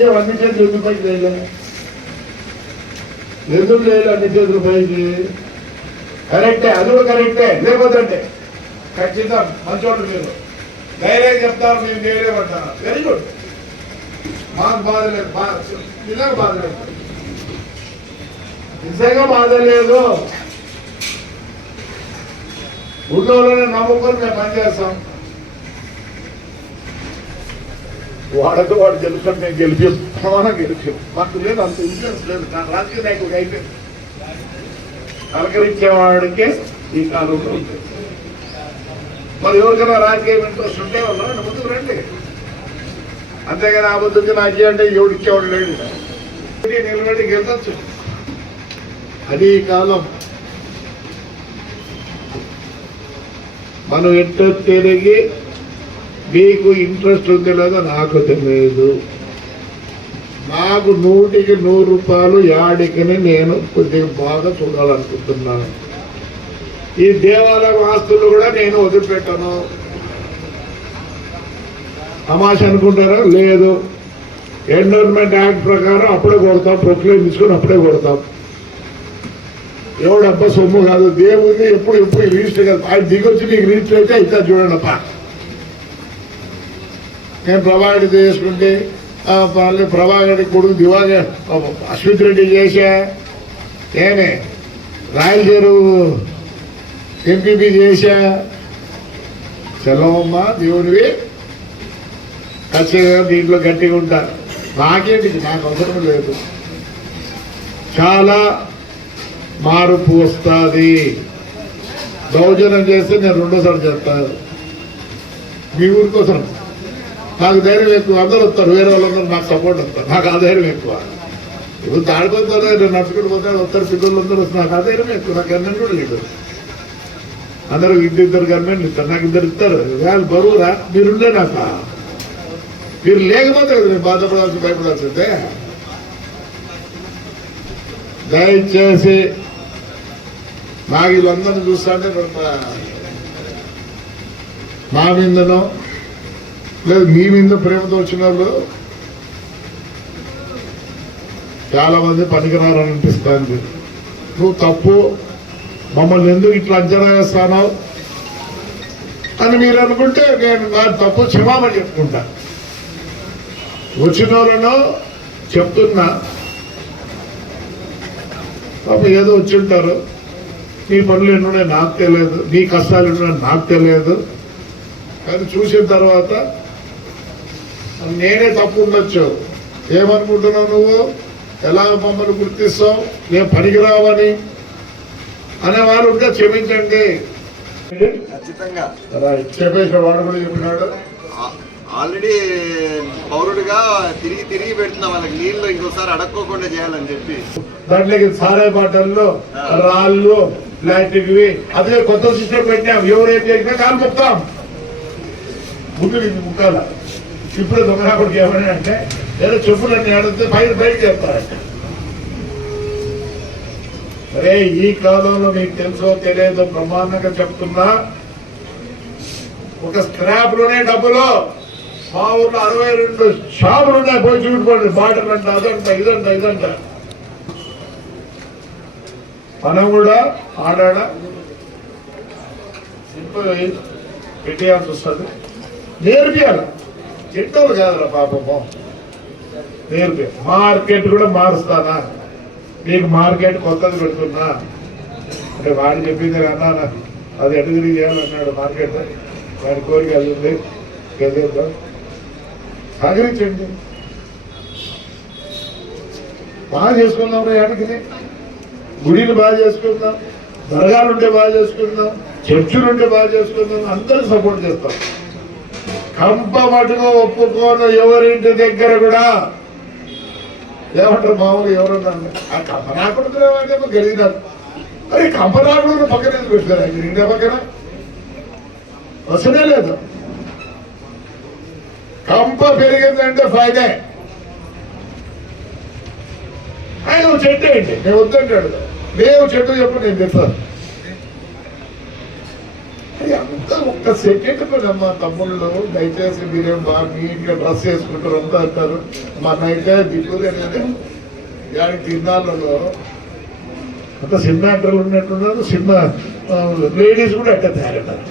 ఏ అన్ని చేతులు ఎందుకు పైకి లేదా ఎందుకు లేదు అన్ని చేతులు పైకి? కరెక్టే అది కూడా కరెక్టే లేకపోతే ఖచ్చితం మంచోళ్ళు మీరు. ధైర్యం చెప్తారు మేము చేయలేమంటారు వెరీ గుడ్ మాకు బాధ లేదు నిజంగా బాధ లేదు. నిజంగా బాధ లేదు. ఉన్నోళ్ళని నమ్ముకొని మేము పనిచేస్తాం. వాడక వాడు గెలుస్తాం మేము గెలిపాం సమానం మాకు లేదు అంత ఇన్ఫ్లుయెన్స్ లేదు. నాకు రాజకీయ నాయకుడు అయిపోయింది. అలంకరించేవాడికే ఈ కాలంలో ఉంటుంది మరి ఎవరికైనా రాజకీయ ఇంట్రెస్ట్ ఉంటే వాళ్ళు రండి, ముందుకు రండి. అంతేగాని ఆ బుద్ధికి నా అంటే ఎవడిచ్చేవాడు లేడు. నిలబడి గెలవచ్చు. అది ఈ కాలం. మనం ఎట్ట తిరిగి మీకు ఇంట్రెస్ట్ ఉందో లేదో నాకు తెలియదు నాకు నూటికి నూరు రూపాయలు యాడికని నేను కొద్దిగా బాగా చూడాలనుకుంటున్నాను. ఈ దేవాలయ ఆస్తులు కూడా నేను వదిలిపెట్టాను. తమాష అనుకుంటారా? లేదు. ఎండోర్మెంట్ యాక్ట్ ప్రకారం అప్పుడే కొడతాం ప్రొక్లైన్ తీసుకొని అప్పుడే కొడతాం. ఎవడబ్బా సొమ్ము కాదు. దేవుడిని ఎప్పుడు ఎప్పుడు రిజిస్టర్ కాదు. ఆయన దిగొచ్చి నీకు రిజిస్టర్ అయితే ఇంకా చూడండి అప్ప నేను ప్రభాకర్ చేసుకుంటే మళ్ళీ ప్రభాకర్ కొడుకు దివాగా అశ్విత్ రెడ్డి చేశా. నేనే రాయలగారు ఎంపీపీ చేశా. సెలవమ్మ దేవుడివి. ఖచ్చితంగా దీంట్లో గట్టిగా ఉంటా. నాకేంటి నాకు అవసరం లేదు. చాలా మార్పు వస్తుంది. దౌర్జన్యం చేస్తే నేను రెండోసారి చేస్తాను మీ ఊరి కోసం నాకు ధైర్యం ఎక్కువ. అందరూ వస్తారు. వేరే వాళ్ళందరూ నాకు సపోర్ట్ వస్తారు నాకు ఆ ధైర్యం ఎక్కువ. ఇప్పుడు దాడిపోతారు నేను నడుచుకుంటూ పోతాడు వస్తారు. పిల్లలు అందరూ వస్తారు. నాకు ఆ ధైర్యం ఎక్కువ. నాకు అన్నం కూడా లేదు. అందరూ ఇద్దరు ఇద్దరు గవర్నమెంట్ ఇస్తారు. నాకు ఇద్దరు ఇస్తారు. వాళ్ళు బరువురా? మీరుండే నాకు. మీరు లేకపోతే కదా నేను బాధపడాల్సి భయపడాల్సిందే దయచేసి నాకు వీళ్ళందరినీ చూస్తాంటే మా మీదనో లేదు మీ మీద ప్రేమతో వచ్చిన వాళ్ళు చాలా మంది పనికిరారని అనిపిస్తుంది. నువ్వు తప్పు మమ్మల్ని ఎందుకు ఇట్లా అంచనా వేస్తానో అని మీరు అనుకుంటే నేను నా తప్పు క్షమాపణ చెప్పుకుంటా. వచ్చిన వాళ్ళను చెప్తున్నా. పాప ఏదో వచ్చి ఉంటారు నీ పనులు ఎన్నున్నాయి నాకు తెలియదు నీ కష్టాలు ఎన్నున్నాయి నాకు తెలియదు. కానీ చూసిన తర్వాత నేనే తప్పు ఉండొచ్చు. ఏమనుకుంటున్నావు నువ్వు? ఎలా మమ్మల్ని గుర్తిస్తావు? నేను పనికిరావని. అనేవాళ్ళు ఉంటే క్షమించండి. ఖచ్చితంగా. చెప్పేసిన వాడు కూడా చెప్పినాడు. ఆల్రెడీ పౌరుడిగా తిరిగి తిరిగి పెడుతున్నా వాళ్ళకి నీళ్ళు ఇంకోసారి అడక్కోకుండా చేయాలని చెప్పి. దాంట్లోకి సారే బాటల్లో రాళ్ళు లాంటివి అదే కొత్త సిస్టమ్ పెట్టాం ఎవరేం చేసినా కాలు మొత్తాం ముందు ఇది ముక్కాల? ఇప్పుడు దొంగనాకుడికి ఏమని అంటే చెప్పులు చెప్పులన్నీ అడిగితే బయట బయట చెప్తారంట. అరే ఈ కాలంలో మీకు తెలుసో తెలియదో బ్రహ్మాండంగా చెప్తున్నా. ఒక స్క్రాప్లోనే డబ్బులు. మా ఊర్లో అరవై రెండు షాపులు ఉన్నాయి. పోయి చూడుకోండి బాటలు అంట అదంట ఇదంట ఇదంట. మనం కూడా ఆడాడ. సింపుల్ పెట్టేయాల్సి వస్తుంది? నేర్పియాలి? చెట్టోళ్ళు కాదురా పాపము నేర్పి మార్కెట్ కూడా మారుస్తానా? నీకు మార్కెట్ కొత్తది పెడుతున్నా? అంటే వాడు చెప్పింది అన్నా అది ఎటు తిరిగి చేయాలన్నాడు మార్కెట్? వాడి కోరిక వెళ్ళింది ఉంది. సహకరించండి. బాగా చేసుకుందాం ఏడకి గుడిని బాగా చేసుకుందాం దర్గాలుంటే బాగా చేసుకుందాం చర్చిలు ఉంటే బాగా చేసుకుందాం అందరూ సపోర్ట్ చేస్తాం. కంప మటుకు ఒప్పుకోను ఎవరింటి దగ్గర కూడా. ఏమంటారు మామూలు ఎవరన్నా ఆ కంప రాకూడదు గెలిగినారు అరే కంప రాకూడదు పక్కన ఎందుకు పెట్టారు? ఇంటి పక్కన? వసనే లేదు. కంప పెరిగిందంటే ఫైదే ఆయన చెట్టు ఏంటి? నేను వద్దంటాడు. నేను చెట్టు చెప్పు నేను తెస్తాను. ఒక్క సెకండ్ మా తమ్ముళ్ళు దయచేసి మీరేం బాగా నీట్గా డ్రెస్ చేసుకుంటారు అంతా అంటారు మా నైతే దిక్కులు యాడి తిన్నాళ్ళలో అంత సినిమా యాక్టర్లు ఉన్నట్టున్నారు సినిమా లేడీస్ కూడా అట్ట తయారవుతారు.